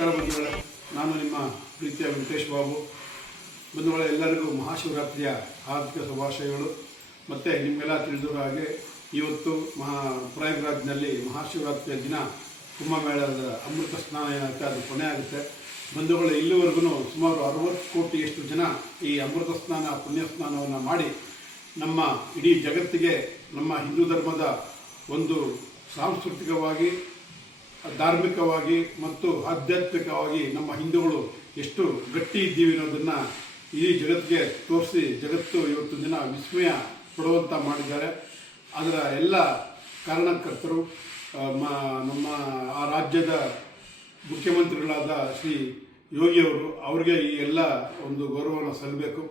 ನಮಸ್ಕಾರ ಬಂಧುಗಳೇ, ನಾನು ನಿಮ್ಮ ಪ್ರೀತಿಯ ವೆಂಕಟೇಶ್ ಬಾಬು. ಬಂಧುಗಳೇ, ಎಲ್ಲರಿಗೂ ಮಹಾಶಿವರಾತ್ರಿಯ ಹಾರ್ದಿಕ ಶುಭಾಶಯಗಳು. ಮತ್ತು ನಿಮಗೆಲ್ಲ ತಿಳಿದಿರೋ ಹಾಗೆ ಇವತ್ತು ಪ್ರಯಾಗ್ರಾಜ್ನಲ್ಲಿ ಮಹಾಶಿವರಾತ್ರಿಯ ದಿನ ಕುಂಭಮೇಳದ ಅಮೃತ ಸ್ನಾನ ಏನಾಗುತ್ತೆ, ಅದು ಕೊನೆ ಆಗುತ್ತೆ. ಬಂಧುಗಳು, ಇಲ್ಲಿವರೆಗೂ ಸುಮಾರು 60 ಕೋಟಿಯಷ್ಟು ಜನ ಈ ಅಮೃತ ಸ್ನಾನ ಪುಣ್ಯ ಸ್ನಾನವನ್ನು ಮಾಡಿ ನಮ್ಮ ಇಡೀ ಜಗತ್ತಿಗೆ ನಮ್ಮ ಹಿಂದೂ ಧರ್ಮದ ಒಂದು ಸಾಂಸ್ಕೃತಿಕವಾಗಿ, ಧಾರ್ಮಿಕವಾಗಿ ಮತ್ತು ಆಧ್ಯಾತ್ಮಿಕವಾಗಿ ನಮ್ಮ ಹಿಂದೂಗಳು ಎಷ್ಟು ಗಟ್ಟಿ ಇದ್ದೀವಿ ಅನ್ನೋದನ್ನು ಇಡೀ ಜಗತ್ತಿಗೆ ತೋರಿಸಿ ಜಗತ್ತು ಇವತ್ತು ದಿನ ವಿಸ್ಮಯ ಪಡುವಂಥ ಮಾಡಿದ್ದಾರೆ. ಅದರ ಎಲ್ಲ ಕಾರಣಕರ್ತರು ನಮ್ಮ ಆ ರಾಜ್ಯದ ಮುಖ್ಯಮಂತ್ರಿಗಳಾದ ಶ್ರೀ ಯೋಗಿಯವರು. ಅವರಿಗೆ ಈ ಎಲ್ಲ ಒಂದು ಗೌರವವನ್ನು ಸಲ್ಲಬೇಕು.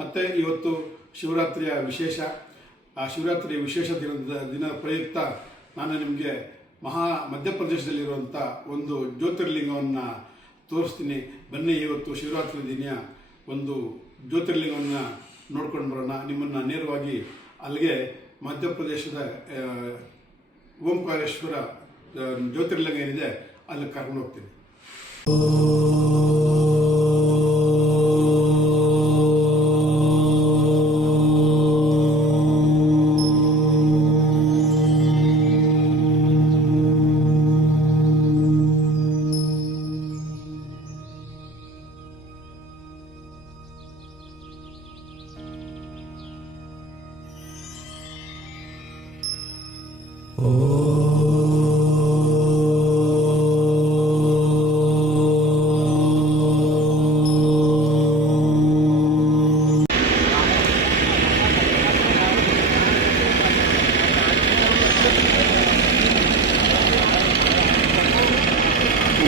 ಮತ್ತು ಇವತ್ತು ಶಿವರಾತ್ರಿಯ ವಿಶೇಷ, ಆ ಶಿವರಾತ್ರಿಯ ವಿಶೇಷ ದಿನದ ಪ್ರಯುಕ್ತ ನಾನು ನಿಮಗೆ ಮಧ್ಯಪ್ರದೇಶದಲ್ಲಿರುವಂಥ ಒಂದು ಜ್ಯೋತಿರ್ಲಿಂಗವನ್ನು ತೋರಿಸ್ತೀನಿ. ಬನ್ನಿ, ಇವತ್ತು ಶಿವರಾತ್ರಿ ದಿನ ಒಂದು ಜ್ಯೋತಿರ್ಲಿಂಗವನ್ನು ನೋಡ್ಕೊಂಡು ಬರೋಣ. ನಿಮ್ಮನ್ನು ನೇರವಾಗಿ ಅಲ್ಲಿಗೆ ಮಧ್ಯಪ್ರದೇಶದ ಓಂಕಾರೇಶ್ವರ ಜ್ಯೋತಿರ್ಲಿಂಗ ಏನಿದೆ ಅಲ್ಲಿ ಕರ್ಕೊಂಡು ಹೋಗ್ತೀನಿ.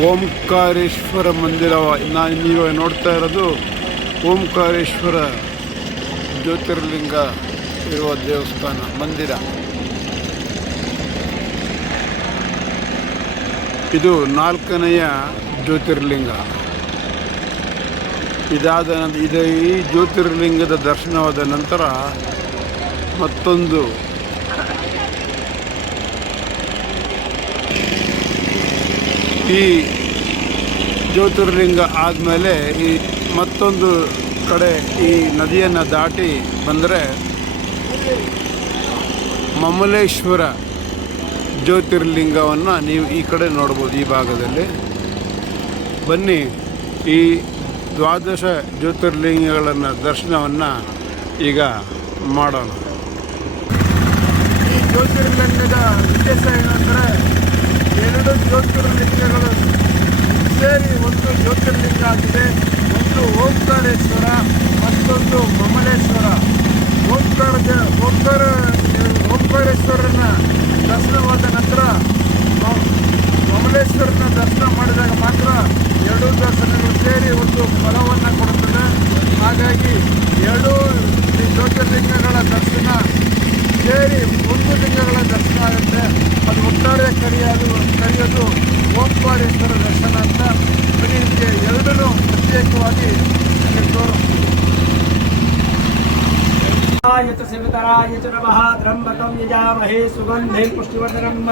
ಓಂಕಾರೇಶ್ವರ ಮಂದಿರ ನೀವು ನೋಡ್ತಾ ಇರೋದು ಓಂಕಾರೇಶ್ವರ ಜ್ಯೋತಿರ್ಲಿಂಗ ಇರುವ ದೇವಸ್ಥಾನ ಮಂದಿರ. ಇದು 4ನೆಯ ಜ್ಯೋತಿರ್ಲಿಂಗ. ಈ ಜ್ಯೋತಿರ್ಲಿಂಗದ ದರ್ಶನವಾದ ನಂತರ ಮತ್ತೊಂದು ಈ ಜ್ಯೋತಿರ್ಲಿಂಗ ಆದಮೇಲೆ ಈ ಮತ್ತೊಂದು ಕಡೆ ಈ ನದಿಯನ್ನು ದಾಟಿ ಬಂದರೆ ಮಮಲೇಶ್ವರ ಜ್ಯೋತಿರ್ಲಿಂಗವನ್ನು ನೀವು ಈ ಕಡೆ ನೋಡ್ಬೋದು. ಈ ಭಾಗದಲ್ಲಿ ಬನ್ನಿ, ಈ 12 ಜ್ಯೋತಿರ್ಲಿಂಗಗಳನ್ನು ದರ್ಶನವನ್ನು ಈಗ ಮಾಡೋಣ. ಈ ಜ್ಯೋತಿರ್ಲಿಂಗದ ವಿಶೇಷ ಏನಂದರೆ 2 ಜ್ಯೋತಿರ್ಲಿಂಗಗಳು ಸೇರಿ ಒಂದು ಜ್ಯೋತಿರ್ಲಿಂಗ ಆಗಿದೆ. ಒಂದು ಓಂಕಾರೇಶ್ವರ, ಮತ್ತೊಂದು ಮಮಲೇಶ್ವರ. ಓಂಕಾರೇಶ್ವರನ ದರ್ಶನವಾದ ನಂತರ ಮಮಲೇಶ್ವರನ ದರ್ಶನ ಮಾಡಿದಾಗ ಮಾತ್ರ 2 ದರ್ಶನಗಳು ಸೇರಿ ಒಂದು ಫಲವನ್ನು ಕೊಡುತ್ತದೆ. ಹಾಗಾಗಿ 2 ಜ್ಯೋತಿರ್ಲಿಂಗಗಳ ದರ್ಶನ ಸೇರಿ 1 ಲಿಂಗಗಳ ದರ್ಶನ ಆಗುತ್ತೆ. ಅದು ಒಟ್ಟಾರೆ ಕರೆಯೋದು ಓಂಕಾರೇಶ್ವರ ದರ್ಶನ ಅಂತ. ನಿಮಗೆ 2 ಪ್ರತ್ಯೇಕವಾಗಿ सेवितराय च नमः त्र्यंबकं यजामहे सुगन्धिं पुष्टिवर्धनम्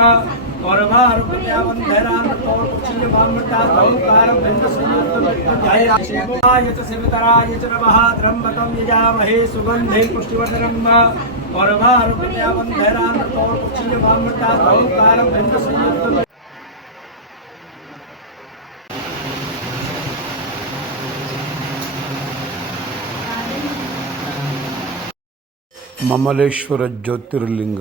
सेवितराय च नमः त्र्यंबकं यजामहे सुगन्धिं पुष्टिवर्धनम् ಮಮಲೇಶ್ವರ ಜ್ಯೋತಿರ್ಲಿಂಗ.